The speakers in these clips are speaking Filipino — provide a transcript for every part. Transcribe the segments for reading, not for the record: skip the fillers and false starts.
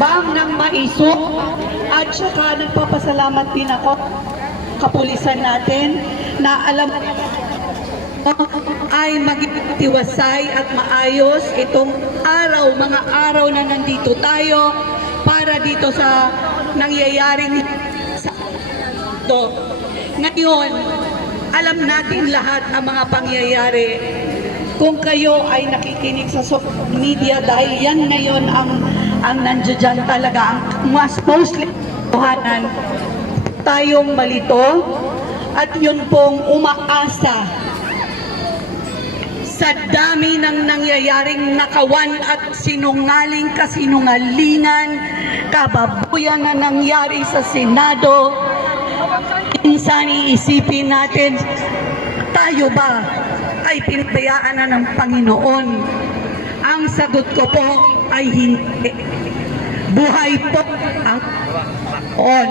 Bang ng Maiso, at saka nagpapasalamat din ako kapulisan natin na alam ay maging tiwasay at maayos itong araw, mga araw na nandito tayo para dito sa nangyayaring sa ito. Ngayon, alam natin lahat ang mga pangyayari. Kung kayo ay nakikinig sa social media dahil yan ngayon ang nandiyan talaga, ang mas mostly tuhanan tayong malito at yun pong umaasa sa dami ng nangyayaring nakawan at sinungaling kasinungalingan, kababuyan na nangyari sa Senado. Minsan iisipin natin, tayo ba ay pinabayaan na ng Panginoon? Ang sagot ko po ay hindi. Buhay po ang on.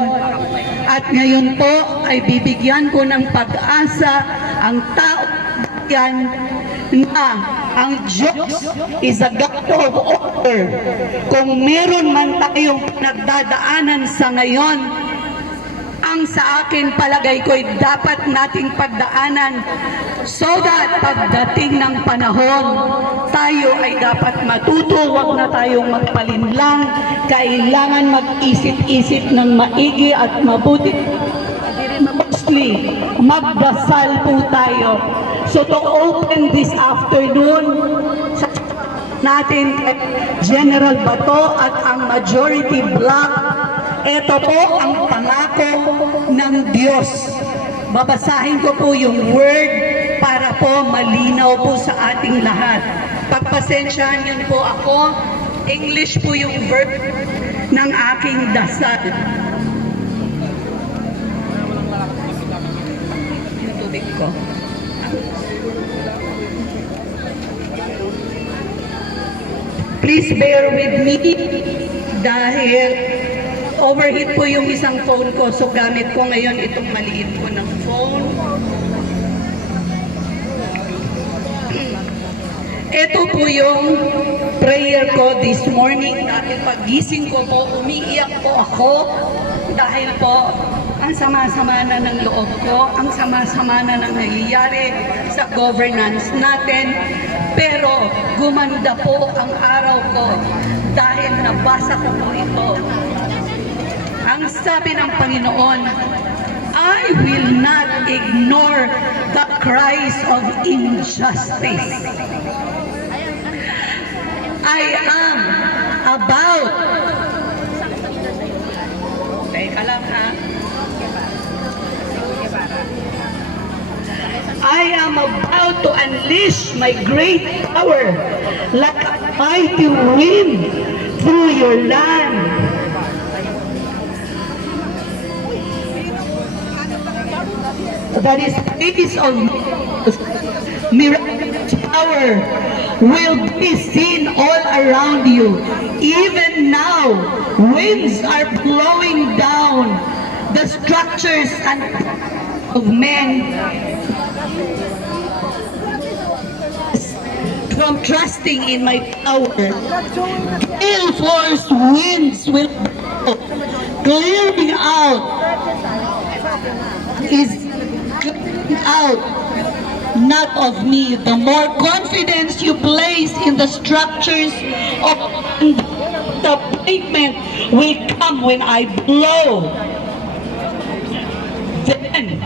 At ngayon po ay bibigyan ko ng pag-asa ang tao yan na ang Diyos is a God of order. Kung meron man tayong nagdadaanan sa ngayon, ang sa akin palagay ko'y dapat nating pagdaanan so that pagdating ng panahon, tayo ay dapat matuto, wag na tayong magpalinlang, kailangan mag-isip-isip ng maigi at mabuti. Mostly, magdasal po tayo. So to open this afternoon, natin General Bato at ang majority block, ito po ang pangako ng Diyos. Babasahin ko po yung word para po malinaw po sa ating lahat. Pagpasensyahan niyo po ako, English po yung verb ng aking dasal. Yung tubig ko. Please bear with me dahil overheat po yung isang phone ko, so gamit ko ngayon itong maliit ko ng phone. Ito po yung prayer ko this morning dahil paggising ko po, umiiyak po ako dahil po ang sama-sama na ng loob ko, ang sama-sama na ng nangyayari sa governance natin. Pero gumanda po ang araw ko dahil nabasa ko po ito. Ang sabi ng Panginoon, I will not ignore the cries of injustice. I am about, teka lang ha, I am about to unleash my great power like a mighty wind through your land. That is piece of miraculous power will be seen all around you. Even now, winds are blowing down the structures and of men from trusting in my power. Gale force winds will blow, clearing out is clearing out not of me. The more confidence you place in the structures of the pavement will come when I blow. Then,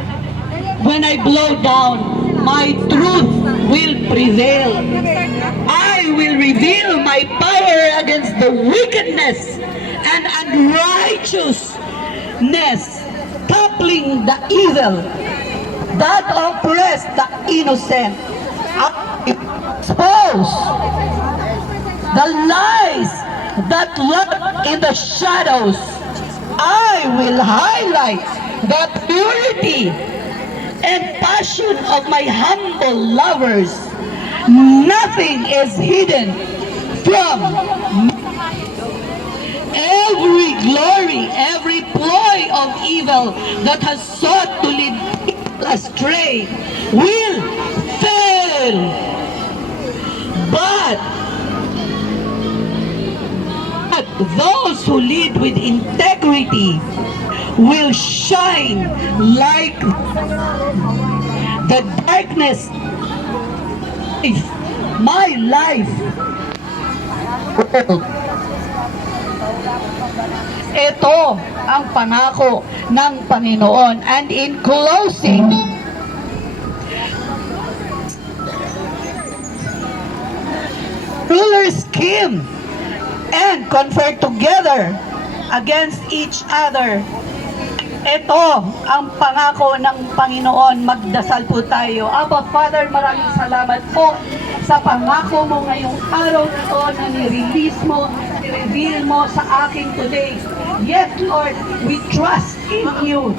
when I blow down, my truth will prevail. I will reveal my power against the wickedness and unrighteousness, toppling the evil that oppress the innocent. I expose the lies that lurk in the shadows. I will highlight the purity and passion of my humble lovers. Nothing is hidden from me. Every glory, every ploy of evil that has sought to lead people astray will fail. But But those who lead with integrity will shine like the darkness. My life. Ito ang pangako ng Panginoon. And in closing, rulers scheme and confer together against each other. Ito ang pangako ng Panginoon. Magdasal po tayo. Abba Father, maraming salamat po sa pangako mo ngayong araw na ito na ni-release mo, ni-reveal mo sa akin today. Yes, Lord, we trust in you.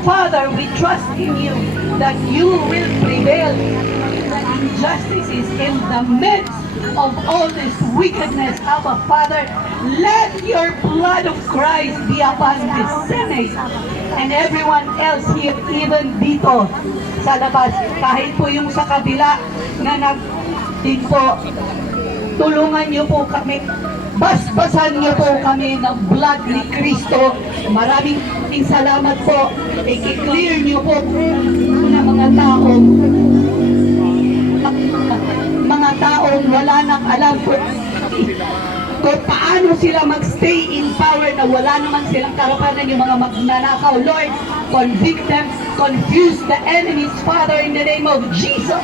Father, we trust in you that you will prevail the injustices in the midst of all this wickedness. Abba Father, let your blood of Christ be upon this Senate and everyone else here, even dito sa labas. Kahit po yung sa kabila na din po, tulungan niyo po kami, basbasan niyo po kami ng blood ni Kristo. Maraming salamat po. I-clear niyo po ng mga taong wala nang alam po kung paano sila magstay in power na wala naman silang karapanan, yung mga magnanakaw. Lord, convict them, confuse the enemies, Father, in the name of Jesus.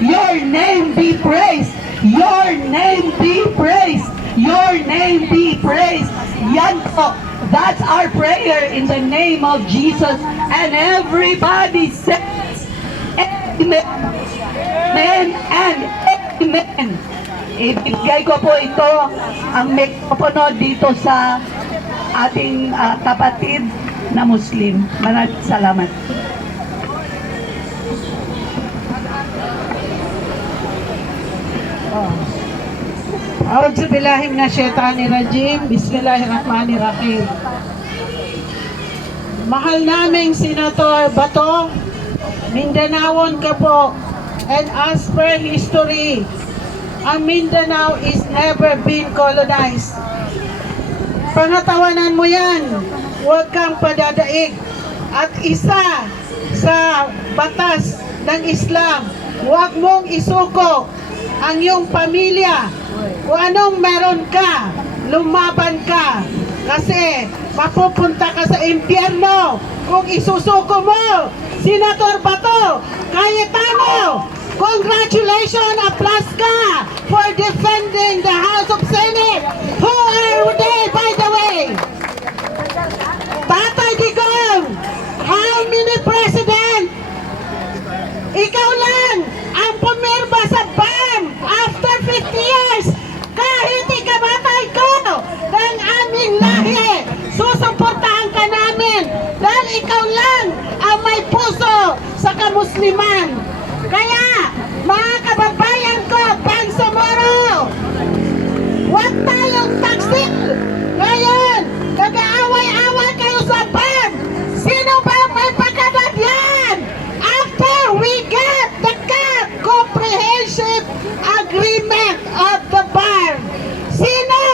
Your name be praised. Your name be praised. Your name be praised. Yan po. That's our prayer in the name of Jesus. And everybody says, Amen. Amen and Amen. Ibigay ko po ito, ang mikropono dito sa ating kapatid na Muslim. Maraming salamat. A'udzu billahi minasyaitonir rajim. Bismillahirrahmanirrahim. Mahal naming Senator Bato, Mindanaon ka po. And as per history, ang Mindanao is never been colonized. Pangatawanan mo yan, huwag kang padadaig. At isa sa batas ng Islam, huwag mong isuko ang iyong pamilya. Kung anong meron ka, lumaban ka. Kasi mapupunta ka sa impyerno kung isusuko mo. Senator Bato Cayetano, congratulations, applause ka for defending the House of Senate. Who are they, by the way? Tatay Digong, how many president? Ikaw lang ang pumirma sa BAM after 50 years. Kahit ikamatay ko ng aming lahi, susuportahan ka namin dahil ikaw lang ang may puso sa kamusliman. Kaya, mga kababayan ko, Bangsamoro, huwag tayong taksil. Ngayon, nag-aaway-away kayo sa BAM. Sino ba may pagkadat yan? After we get the comprehensive agreement of the BAM, sino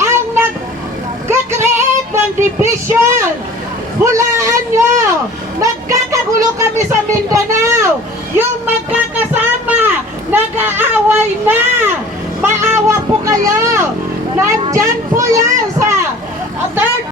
ang nag-create ng division? Hulaan nyo, nagkakagulo kami sa Mindanao. Yung magkakasama, nag-aaway na. Maawa po kayo. Nandyan po yan